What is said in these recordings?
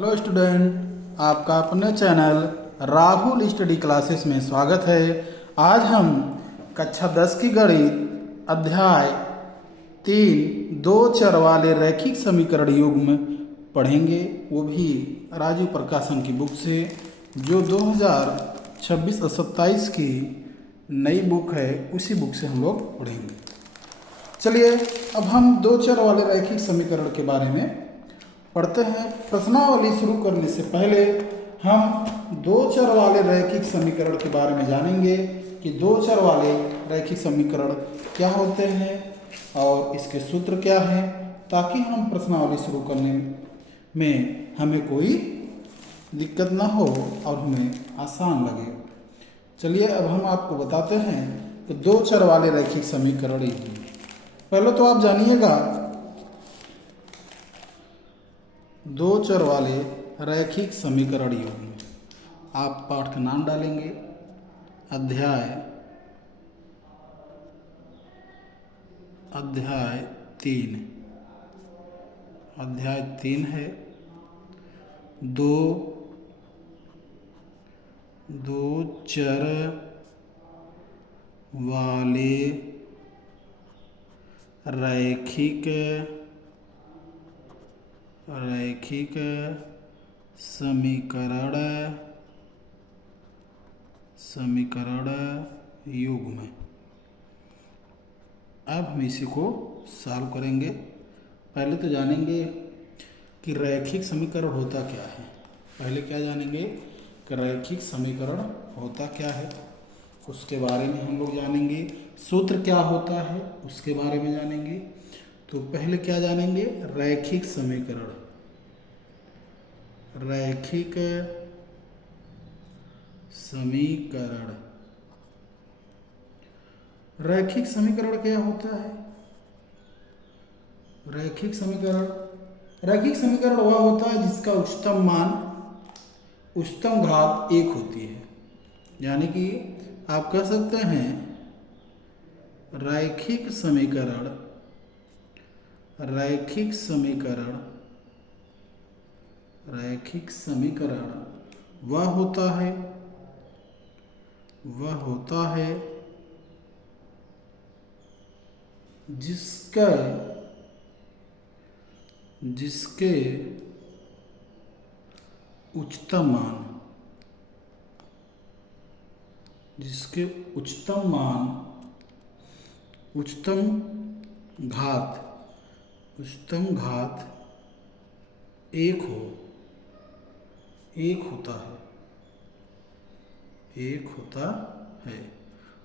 Hello student, आपका अपने channel Rahul study classes में स्वागत है। आज हम कक्षा 10 की गणित अध्याय 3 दो चर वाले रैखिक समीकरण युग्म पढ़ेंगे, वो भी राजीव प्रकाशन की बुक से, जो 2026 और 27 की नई बुक है, उसी बुक से हम लोग पढ़ेंगे। चलिए अब हम दो चर वाले रैखिक समीकरण के बारे में पढ़ते हैं। प्रश्नावली शुरू करने से पहले हम दो चर वाले रैखिक समीकरण के बारे में जानेंगे कि दो चर वाले रैखिक समीकरण क्या होते हैं और इसके सूत्र क्या हैं, ताकि हम प्रश्नावली शुरू करने में हमें कोई दिक्कत ना हो और हमें आसान लगे। चलिए अब हम आपको बताते हैं कि दो चर वाले रैखिक समीकरण ही हैं। पहले तो आप जानिएगा दो चर वाले रैखिक समीकरण युग्म। आप पाठ का नाम डालेंगे अध्याय 3। अध्याय 3 है दो चर वाले रैखिक समीकरण युग्म। अब हम इसी को सॉल्व करेंगे। पहले तो जानेंगे कि रैखिक समीकरण होता क्या है। पहले क्या जानेंगे कि रैखिक समीकरण होता क्या है, उसके बारे में हम लोग जानेंगे। सूत्र क्या होता है उसके बारे में जानेंगे। तो पहले क्या जानेंगे, रैखिक समीकरण। रैखिक समीकरण क्या होता है? रैखिक समीकरण वह होता है जिसका उच्चतम घात 1 होती है। यानी कि आप कह सकते हैं रैखिक समीकरण वह होता है जिसके उच्चतम घात 1 होता है।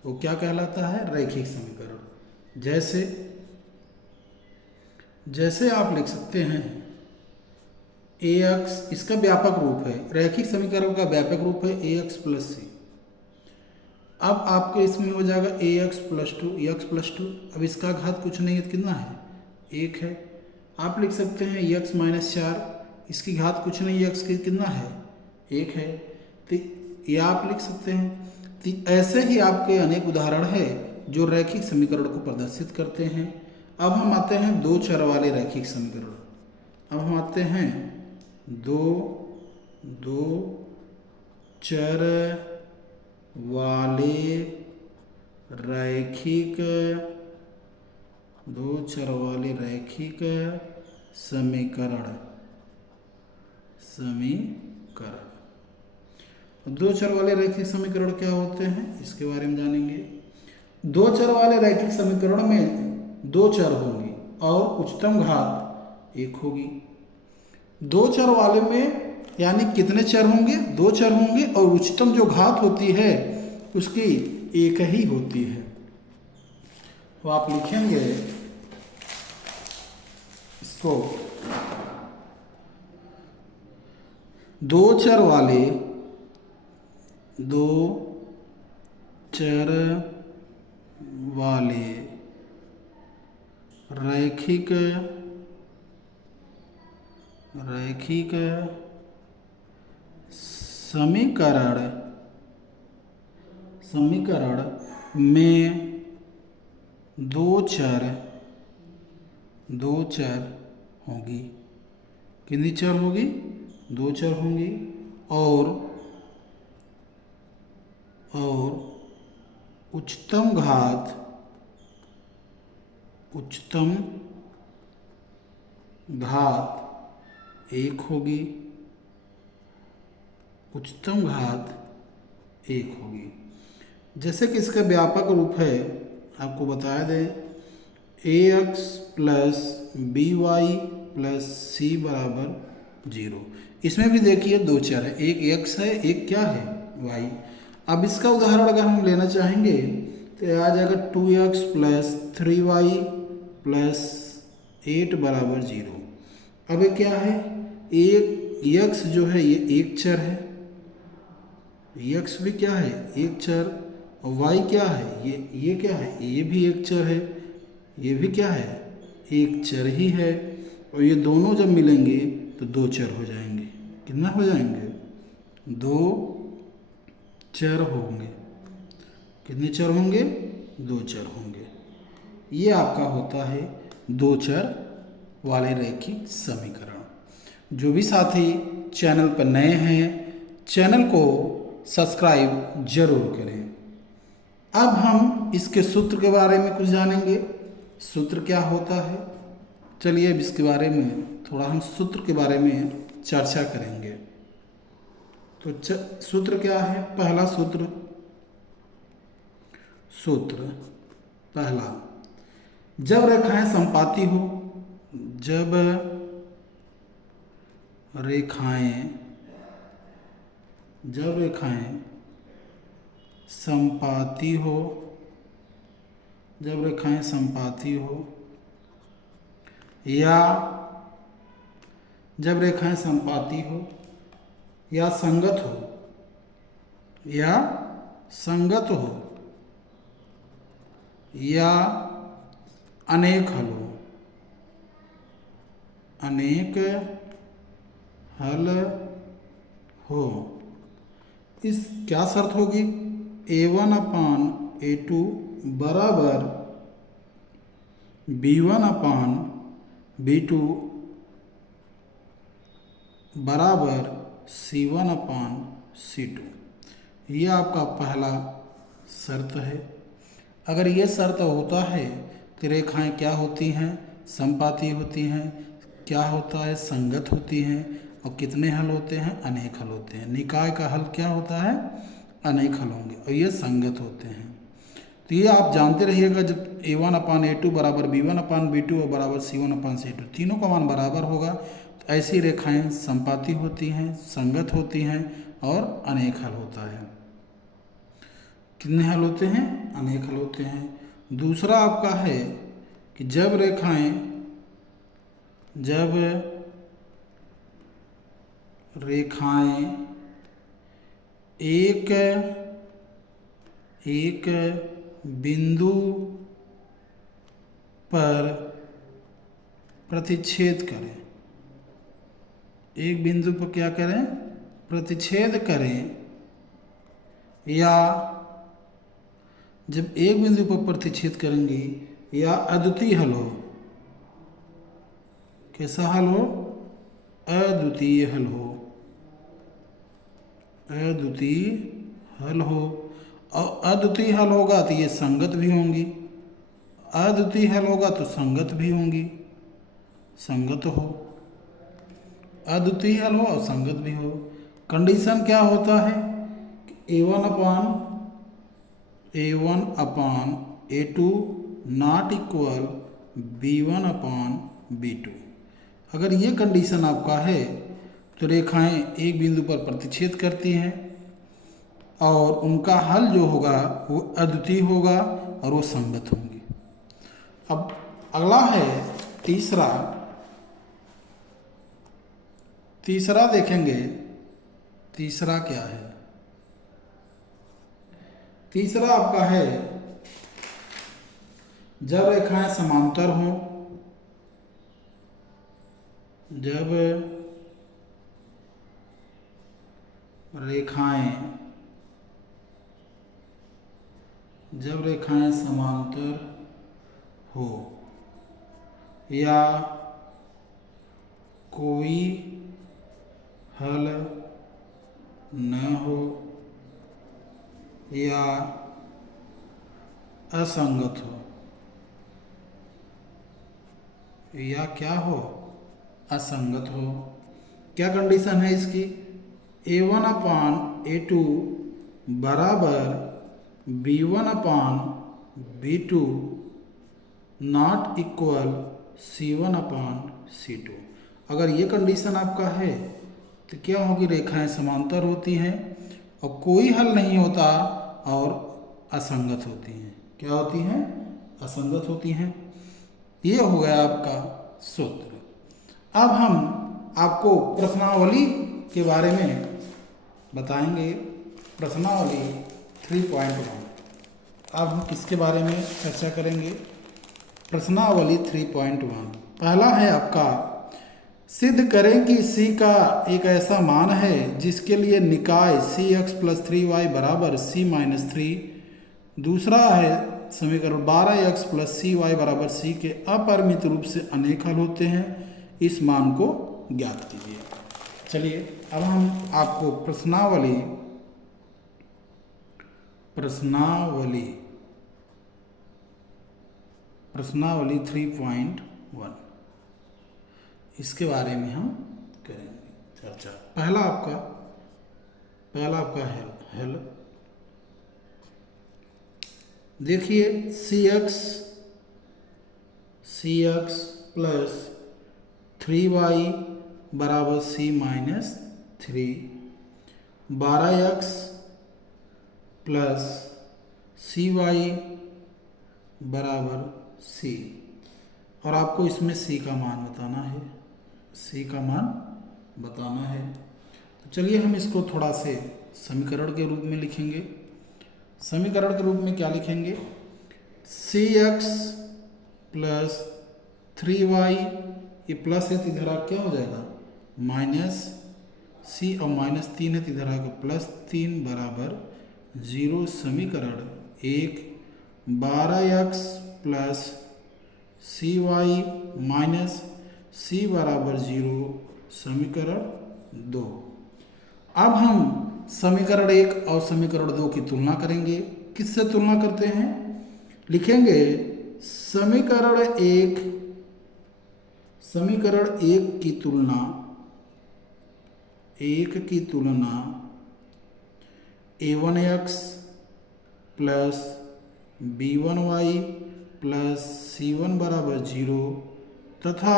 वो क्या कहलाता है? रैखिक समीकरण। जैसे आप लिख सकते हैं ax, इसका व्यापक रूप है, रैखिक समीकरण का व्यापक रूप है ax + c। अब आपके इसमें हो जाएगा ax + 2 x + 2। अब इसका घात कुछ नहीं है तो कितना है? 1 है। आप लिख सकते हैं x - 4, इसकी घात कुछ नहीं है, x की कितना है? 1 है। तो ये आप लिख सकते हैं। तो ऐसे ही आपके अनेक उदाहरण है जो रैखिक समीकरण को प्रदर्शित करते हैं। अब हम आते हैं दो चर वाले रैखिक समीकरण। अब हम आते हैं दो चर वाले रैखिक समीकरण। दो चर वाले रैखिक समीकरण क्या होते हैं इसके बारे में जानेंगे। दो चर वाले रैखिक समीकरण में दो चर होंगे और उच्चतम घात 1 होगी। दो चर वाले में यानी कितने चर होंगे? 2 चर होंगे और उच्चतम जो घात होती है उसकी 1 ही होती है। तो आप लिखेंगे इसको, दो चर वाले रैखिक समीकरण में दो चर होगी। कितनी चर होगी? दो चर होंगे, और उच्चतम घात एक होगी, उच्चतम घात एक होगी। जैसे कि इसका व्यापक रूप है, आपको बताया दें, ax plus b y plus c बराबर 0। इसमें भी देखिए दो चर है, एक x है, एक क्या है y। अब इसका उदाहरण अगर हम लेना चाहेंगे तो आ जाएगा 2x प्लस 3y प्लस 8 बराबर 0। अब ये क्या है, एक x जो है ये एक चर है, x भी क्या है एक चर, और y क्या है ये क्या है, ये भी एक चर है, ये भी क्या है एक चर ही है। और ये दोनों जब मिलेंगे तो दो चर हो जाएंगे। कितना हो जाएंगे, दो चर होंगे। कितने चर होंगे, दो चर होंगे। ये आपका होता है दो चर वाले रैखिक समीकरण। जो भी साथी चैनल पर नए हैं, चैनल को सब्सक्राइब जरूर करें। अब हम इसके सूत्र के बारे में कुछ जानेंगे। सूत्र क्या होता है, चलिए अब इसके बारे में थोड़ा हम सूत्र के बारे में चर्चा करेंगे। तो सूत्र क्या है, पहला सूत्र पहला, जब रेखाएं संपाती हो, जब रेखाएं संपाती हो, जब रेखाएं संपाती हो या जब रेखाएं संपाती हो या संगत हो, या संगत हो या अनेक हल हो, अनेक हल हो, इस क्या शर्त होगी, a1/a2 बराबर b1/b2 बराबर c1/c2। ये आपका पहला शर्त है। अगर ये शर्त होता है कि रेखाएं क्या होती हैं, संपाती होती हैं, क्या होता है संगत होती हैं, और कितने हल होते हैं, अनेक हल होते हैं। निकाय का हल क्या होता है, अनेक हल होंगे, और ये संगत होते हैं। तो ये आप जानते रहिएगा, जब a1/a2 बराबर b1/b2 और बराबर c1/c2 तीनों का मान बराबर होगा तो ऐसी रेखाएं संपाती होती हैं, संगत होती हैं और अनेक हल होता है। कितने हल होते हैं, अनेक हल होते हैं। दूसरा आपका है कि जब रेखाएं एक बिंदु पर प्रतिच्छेद करें, एक बिंदु पर क्या करें, प्रतिच्छेद करें, या जब एक बिंदु पर प्रतिच्छेद करेंगी या अद्वितीय हल हो, कैसा हल हो, अद्वितीय हल हो, अद्वितीय हल हो। और अद्वितीय हल होगा तो ये संगत भी होंगी, अद्वितीय हल होगा तो संगत भी होंगी, संगत हो, अद्वितीय हल हो और संगत भी हो। कंडीशन क्या होता है, a1/a2 नॉट इक्वल b1/b2। अगर ये कंडीशन आपका है तो रेखाएं एक बिंदु पर प्रतिच्छेद करती हैं और उनका हल जो होगा वो अद्वितीय होगा और वो संगत होंगी। अब अगला है तीसरा देखेंगे। तीसरा क्या है, तीसरा आपका है जब रेखाएं समांतर हों, जब रेखाएं समांतर हो या कोई हल न हो या असंगत हो, या क्या हो, असंगत हो। क्या कंडीशन है इसकी? A1/A2 बराबर B1/B2 नॉट इक्वल C1/C2। अगर ये कंडीशन आपका है तो क्या होगी? रेखाएं समांतर होती हैं और कोई हल नहीं होता और असंगत होती हैं। क्या होती हैं? असंगत होती हैं। ये हो गया आपका सूत्र। अब हम आपको प्रश्नावली के बारे में बताएंगे। प्रश्नावली 3.1। अब हम किसके बारे में चर्चा करेंगे? प्रश्नावली 3.1। पहला है आपका, सिद्ध करें कि c का एक ऐसा मान है जिसके लिए निकाय cx + 3y बराबर c - 3। दूसरा है समीकरण 12x + cy बराबर c के अपरिमित रूप से अनेक हल होते हैं। इस मान को ज्ञात कीजिए। चलिए अब हम आपको प्रश्नावली 3.1 इसके बारे में हम करेंगे चर्चा। पहला आपका हल देखिए, cx + 3y बराबर c - 3, 12x + cy बराबर c, और आपको इसमें c का मान बताना है। तो चलिए हम इसको थोड़ा से समीकरण के रूप में लिखेंगे। समीकरण के रूप में क्या लिखेंगे? cx + 3y, ये प्लस है तो इधर आ क्या हो जाएगा? -c, और -3 है तो इधर आकर +3 बराबर 0। समीकरण 1। 12x + cy - c बराबर 0। समीकरण 2। अब हम समीकरण 1 और समीकरण 2 की तुलना करेंगे। किससे तुलना करते हैं? लिखेंगे समीकरण 1 की तुलना a1x + b1y + c1 बराबर 0 तथा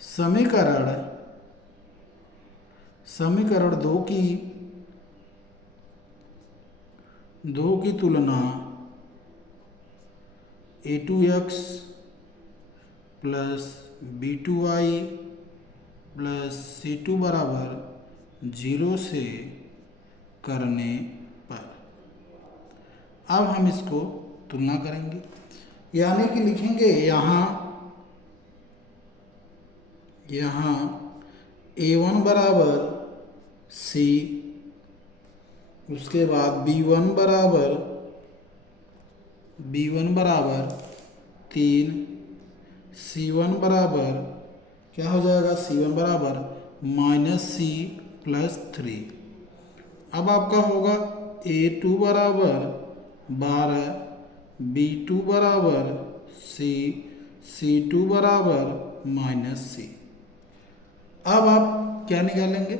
समीकरण 2 की तुलना a2x + b2y + c2 बराबर 0 से करने पर। अब हम इसको तुलना करेंगे, यानी कि लिखेंगे यहाँ a1 बराबर c, उसके बाद b1 बराबर 3, c1 बराबर क्या हो जाएगा? c1 बराबर -c + 3। अब आपका होगा a2 बराबर 12, b2 बराबर c, c2 बराबर -c। अब आप क्या निकालेंगे?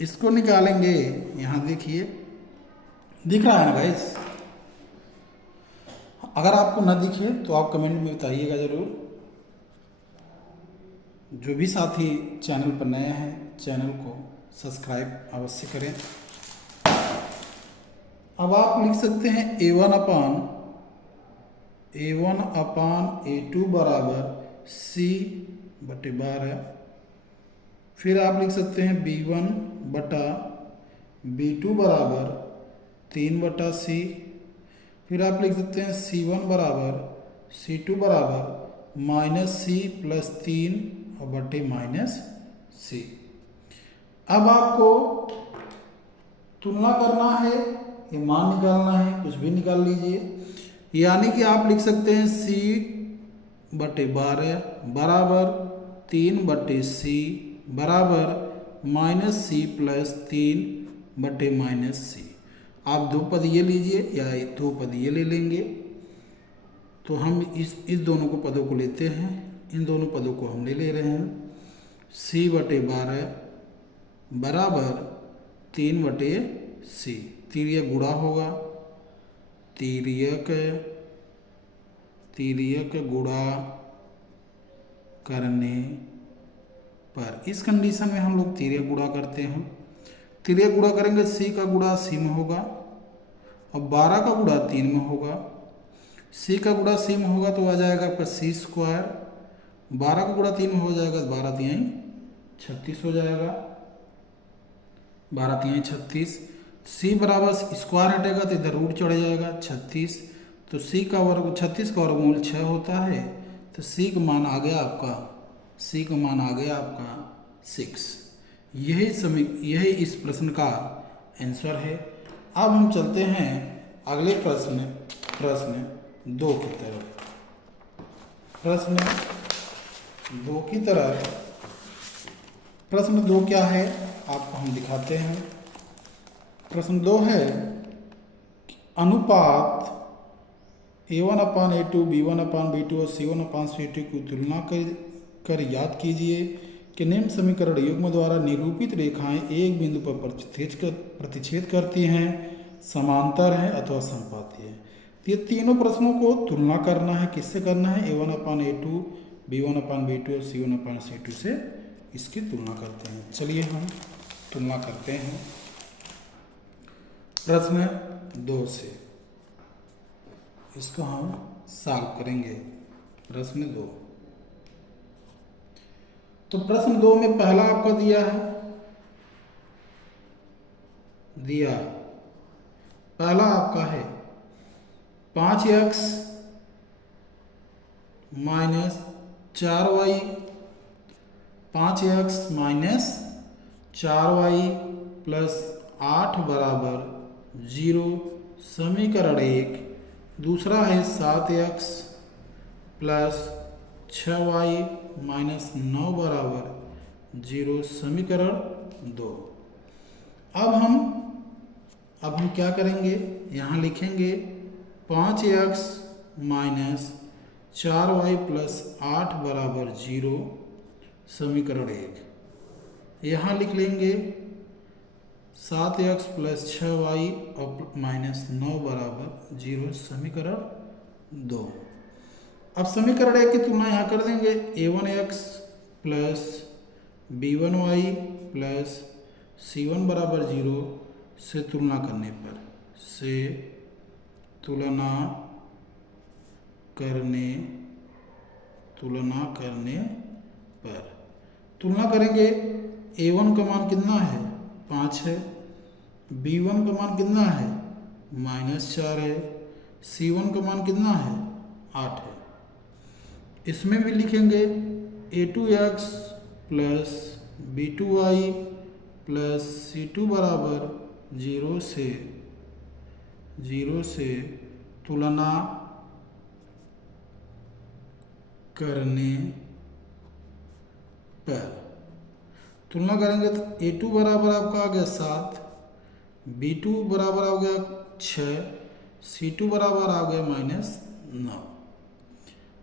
इसको निकालेंगे। यहाँ देखिए, दिख रहा है ना गाइस? अगर आपको ना दिखे तो आप कमेंट में बताइएगा ज़रूर। जो भी साथी चैनल पर नए हैं, चैनल को सब्सक्राइब अवश्य करें। अब आप लिख सकते हैं a1/a2 बराबर c/12। फिर आप लिख सकते हैं b1/b2 बराबर 3/c। फिर आप लिख सकते हैं c1 बराबर c2 बराबर -c + 3 और बटे -c। अब आपको तुलना करना है, ये मान निकालना है, कुछ भी निकाल लीजिए। यानी कि आप लिख सकते हैं c/12 बराबर 3/c बराबर माइनस सी प्लस 3/-c। आप दो पद ये लीजिए या दो पद ये ले लेंगे। तो हम इस दोनों को पदों को लेते हैं, इन दोनों पदों को हम ले रहे हैं। c/12 बराबर 3/c। तिर्यक गुणा होगा, तिर्यक गुणा करने पर, इस कंडीशन में हम लोग तिर्यक गुणा करते हैं। तिर्यक गुणा करेंगे, c का गुणा c में होगा और 12 का गुणा 3 में होगा। c का गुणा c में होगा तो आ जाएगा आपका c²। 12 का गुणा 3 में हो जाएगा तो 12 तिहाई 36 हो जाएगा। 12 तिहाई 36। c बराबर स्क्वायर हटेगा तो इधर रूट चढ़ जाएगा 36। तो c का वर्ग 36 का वर्गमूल 6 होता है। तो c का मान आ गया आपका 6। यही इस प्रश्न का आंसर है। अब हम चलते हैं अगले प्रश्न 2 की तरफ। प्रश्न 2 क्या है आपको हम दिखाते हैं। प्रश्न 2 है, अनुपात a1/a2 b1/b2 और c1/c2 की तुलना कर याद कीजिए कि निम्न समीकरण युग्म द्वारा निरूपित रेखाएं एक बिंदु पर प्रतिच्छेद करती हैं, समांतर हैं अथवा समपाती हैं। तो ये तीनों प्रश्नों को तुलना करना है। किससे करना है? a1/a2 b1/b2 और c1/c2 से इसकी तुलना करते हैं। चलिए हम तुलना करते हैं प्रश्न 2 से। इसको हम सॉल्व करेंगे। प्रश्न 2, तो प्रश्न 2 में पहला आपका पहला आपका है 5x minus 4y, 5x minus 4y plus 8 बराबर 0, समीकरण 1। दूसरा है 7x प्लस 6y माइनस 9 बराबर 0, समीकरण 2। अब हम क्या करेंगे? यहाँ लिखेंगे 5x माइनस 4y प्लस 8 बराबर 0, समीकरण 1। यहाँ लिख लेंगे 7x प्लस 6y और माइनस 9 बराबर 0, समीकरण 2। अब समीकरण 1 की तुलना यहाँ कर देंगे। a1x plus b1y plus c1 बराबर 0 से तुलना करने पर तुलना करेंगे। a1 का मान कितना है? 5 है। b1 का मान कितना है? -4 है। c1 का मान कितना है? 8 है। इसमें भी लिखेंगे a2x plus b2y plus c2 बराबर 0 से तुलना करने पर। तुलना करेंगे तो a2 बराबर आपका आ गया 7, b2 बराबर आ गया 6, c2 बराबर आ गया -9।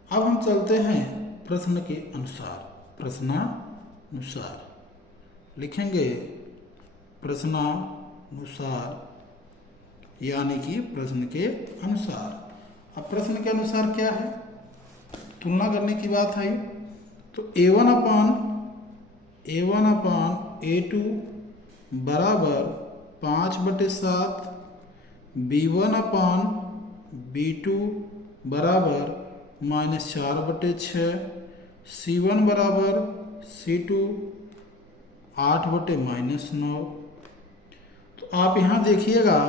अब हम चलते हैं प्रश्न के अनुसार। प्रश्नानुसार लिखेंगे, प्रश्नानुसार यानी कि प्रश्न के अनुसार। अब प्रश्न के अनुसार क्या है? तुलना करने की बात है। तो a1/a2 बराबर 5/7, b1/b2 बराबर -4/6, c1 बराबर c2 8/-9। तो आप यहाँ देखिएगा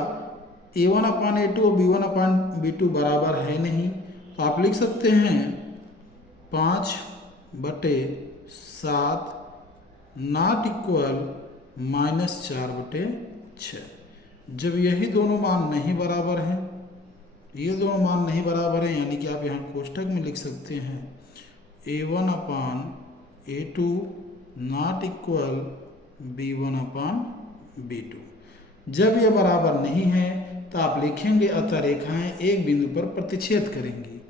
a1/a2 और b1/b2 बराबर है नहीं, तो आप लिख सकते हैं 5/7 नॉट इक्वल -4/6। जब यही दोनों मान नहीं बराबर हैं, ये दोनों मान नहीं बराबर हैं, यानी कि आप यहाँ कोष्टक में लिख सकते हैं a1/a2 नॉट इक्वल B1/B2। जब ये बराबर नहीं है तो आप लिखेंगे अतः रेखाएं एक बिंदु पर प्रतिच्छेद करेंगी।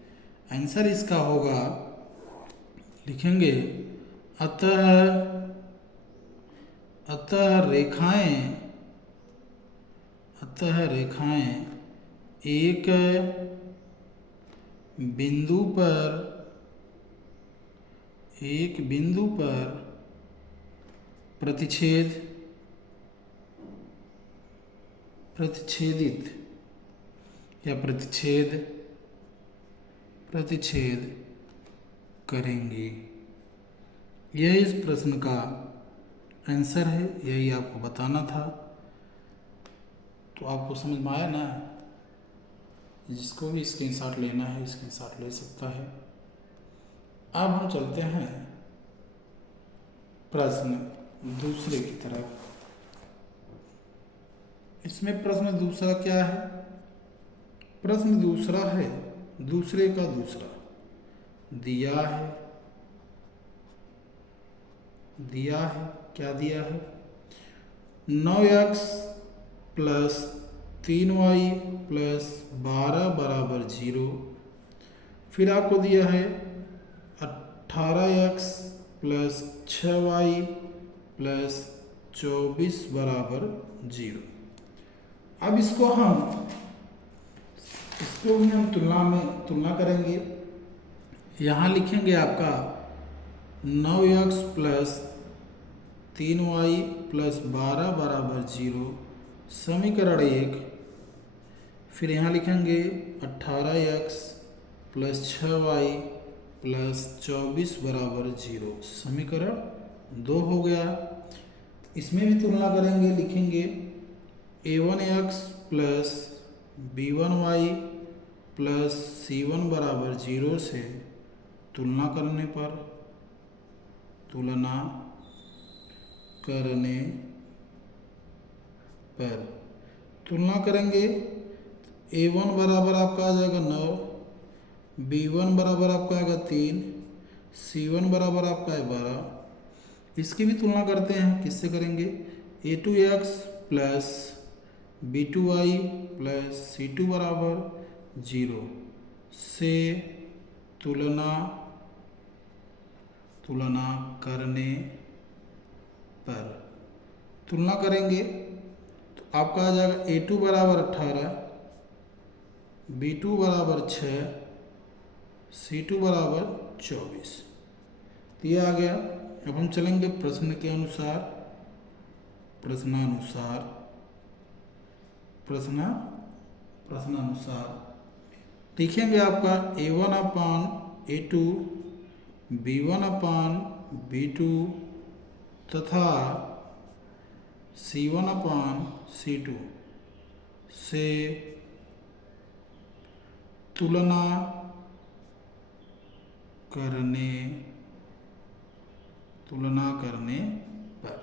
आंसर इसका होगा, लिखेंगे अतः रेखाएं एक बिंदु पर प्रतिच्छेद करेंगी। यह इस प्रश्न का आंसर है, यही आपको बताना था। तो आपको समझ में आया ना? जिसको भी स्क्रीनशॉट लेना है स्क्रीनशॉट ले सकता है। अब हम चलते हैं प्रश्न दूसरे की तरफ। इसमें प्रश्न दूसरा क्या है? प्रश्न दूसरा है दूसरे का दूसरा। दिया है क्या दिया है? 9x + 3y + 12 = 0। फिर आपको दिया है 18x + 6y + 24 = 0। अब इसको भी हम तुलना करेंगे। यहाँ लिखेंगे आपका 9x + 3y + 12 = 0 समीकरण 1। फिर यहाँ लिखेंगे 18x + 6y + 24 = 0 समीकरण 2 हो गया। इसमें भी तुलना करेंगे, लिखेंगे a1x + b1y + c1 = 0 से तुलना करने पर तुलना करेंगे। a1 बराबर आपका आ जाएगा 9, b1 बराबर आपका आएगा 3, c1 बराबर आपका है 12। इसकी भी तुलना करते हैं। किससे करेंगे? a2x + b2y + c2 = 0 से तुलना करने पर तुलना करेंगे तो आपका आ जाएगा a2 = 18, b2 = 6, c2 = 24। तो ये आ गया। अब हम चलेंगे प्रश्नानुसार लिखेंगे आपका a1/a2, b1/b2 तथा c1/c2 से तुलना करने पर।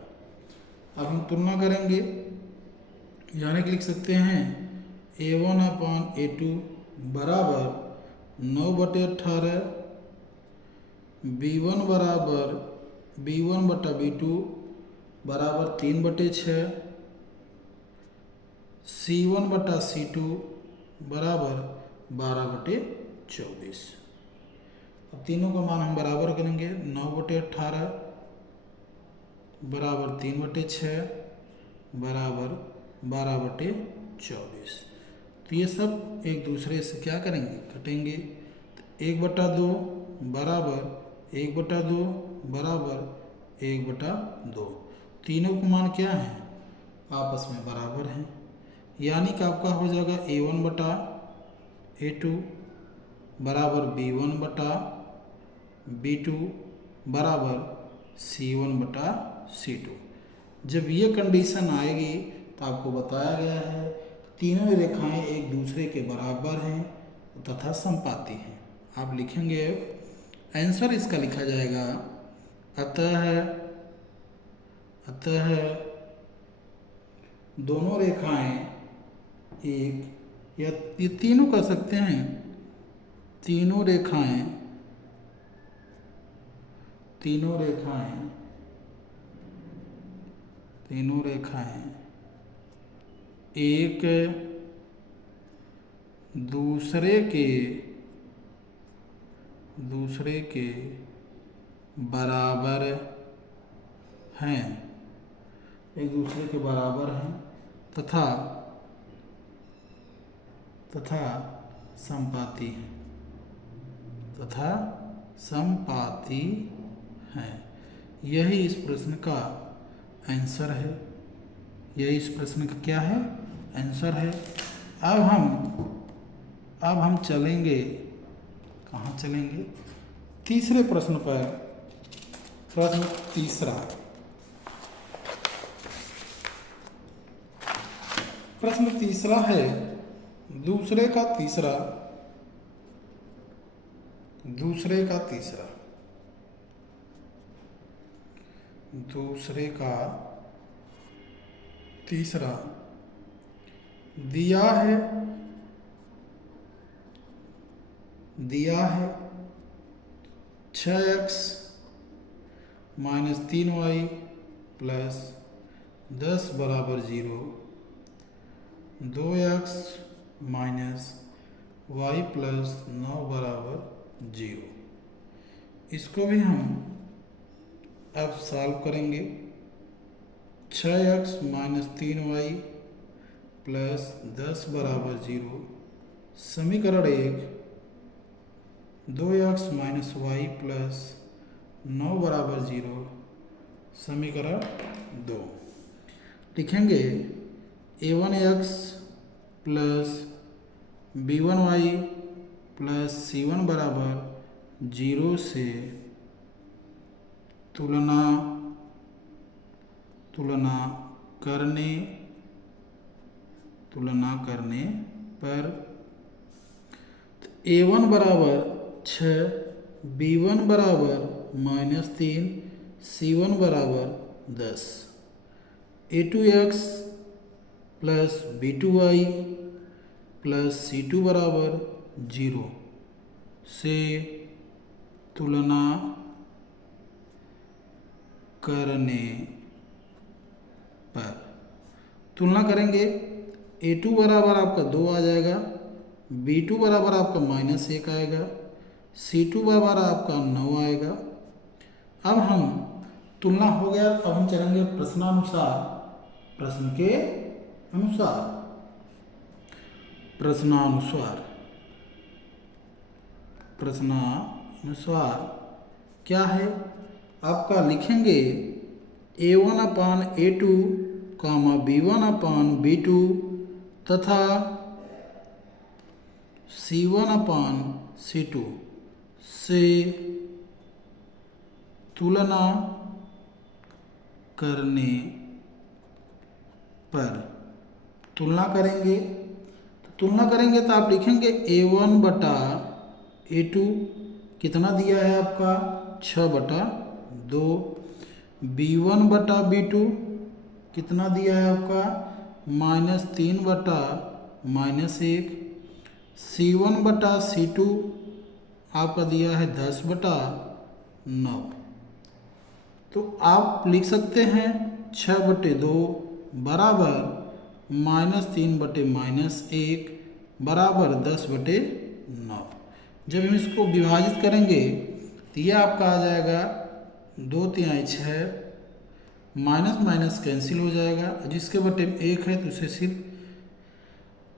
अब हम तुलना करेंगे, यानी कि लिख सकते हैं a1/a2 बराबर 9/18, b1/b2 बराबर 3/6, c1/c2 बराबर 12/24। अब तीनों का मान हम बराबर करेंगे। 9/18 बराबर 3/6 बराबर 12/24। तो ये सब एक दूसरे से क्या करेंगे? कटेंगे। तो 1/2 बराबर 1/2 बराबर 1/2। तीनों का मान क्या है? आपस में बराबर हैं। यानी कि आपका हो जाएगा a1/a2 बराबर b1/b2 बराबर c1/c2। जब ये कंडीशन आएगी तो आपको बताया गया है तीनों रेखाएं एक दूसरे के बराबर हैं तथा संपाती हैं। आप लिखेंगे, आंसर इसका लिखा जाएगा अतः दोनों रेखाएं एक, या ये तीनों कर सकते हैं, तीनों रेखाएं तीनों रेखाएं एक दूसरे के बराबर हैं, एक दूसरे के बराबर हैं तथा समपाती हैं। यही इस प्रश्न का आंसर है। यही इस प्रश्न का क्या है? आंसर है। अब हम चलेंगे, कहाँ चलेंगे? तीसरे प्रश्न पर। प्रश्न तीसरा। प्रश्न तीसरा है दूसरे का तीसरा दिया है 6x - 3y + 10 = 0, 2x - y + 9 = 0। इसको भी हम अब सॉल्व करेंगे। 6x - 3y + 10 = 0, समीकरण 1, 2x - y + 9 = 0, समीकरण 2। लिखेंगे a1x + b1y + c1 = 0 से तुलना करने पर a1 = 6, b1 = -3, c1 = 10। a2x + b2y + c2 = 0 से तुलना करने पर। तुलना करेंगे, a2 बराबर आपका 2 आ जाएगा, b2 बराबर आपका -1 आएगा, c2 बराबर आपका 9 आएगा। अब हम तुलना हो गया। अब हम चलेंगे प्रश्नानुसार। प्रश्न के अनुसार प्रश्नानुसार क्या है? आपका लिखेंगे a1/a2, b1/b2 तथा c1/c2 से तुलना करने पर। तुलना करेंगे तो आप लिखेंगे a1/a2 कितना दिया है आपका? 6/2। b1/b2 कितना दिया है आपका? -3/-1। c1/c2 आपका दिया है 10/9। तो आप लिख सकते हैं 6/2 बराबर -3/-1 बराबर 10/9। जब हम इसको विभाजित करेंगे तो यह आपका आ जाएगा 2×3 = 6, माइनस कैंसिल हो जाएगा। जिसके बटे में 1 है तो उसे सिर्फ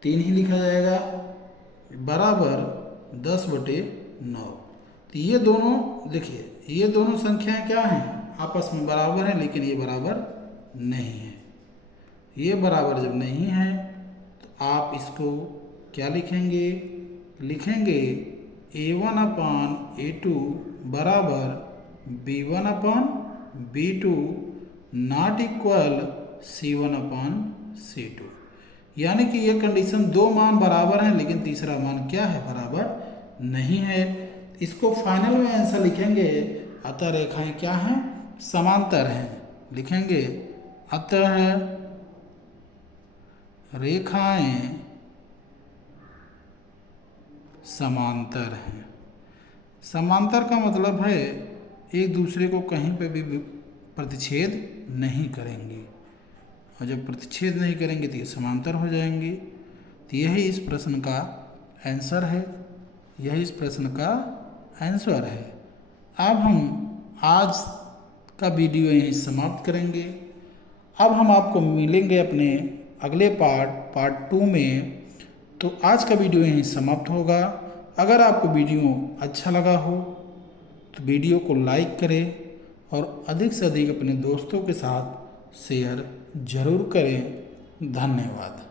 3 ही लिखा जाएगा, बराबर 10/9। तो ये दोनों देखिए, ये दोनों संख्याएं क्या हैं? आपस में बराबर हैं, लेकिन ये बराबर नहीं है। ये बराबर जब नहीं है तो आप इसको क्या लिखेंगे? लिखेंगे a1/a2 बराबर b1/b2 नॉट इक्वल c1/c2। यानी कि ये कंडीशन 2 मान बराबर हैं, लेकिन तीसरा मान क्या है? बराबर नहीं है। इसको फाइनल में आंसर लिखेंगे, अतः रेखाएं क्या हैं? समांतर हैं। लिखेंगे अतः रेखाएं समांतर हैं। समांतर का मतलब है एक दूसरे को कहीं पे भी प्रतिच्छेद नहीं करेंगी। और जब प्रतिच्छेद नहीं करेंगे तो ये समांतर हो जाएंगे। तो यही इस प्रश्न का आंसर है, यही इस प्रश्न का आंसर है। अब हम आज का वीडियो यहीं समाप्त करेंगे। अब हम आपको मिलेंगे अपने अगले पार्ट 2 में। तो आज का वीडियो यहीं समाप्त होगा। अगर आपको वीडियो अच्छा लगा हो तो वीडियो को लाइक करें और अधिक से अधिक अपने दोस्तों के साथ शेयर ज़रूर करें। धन्यवाद।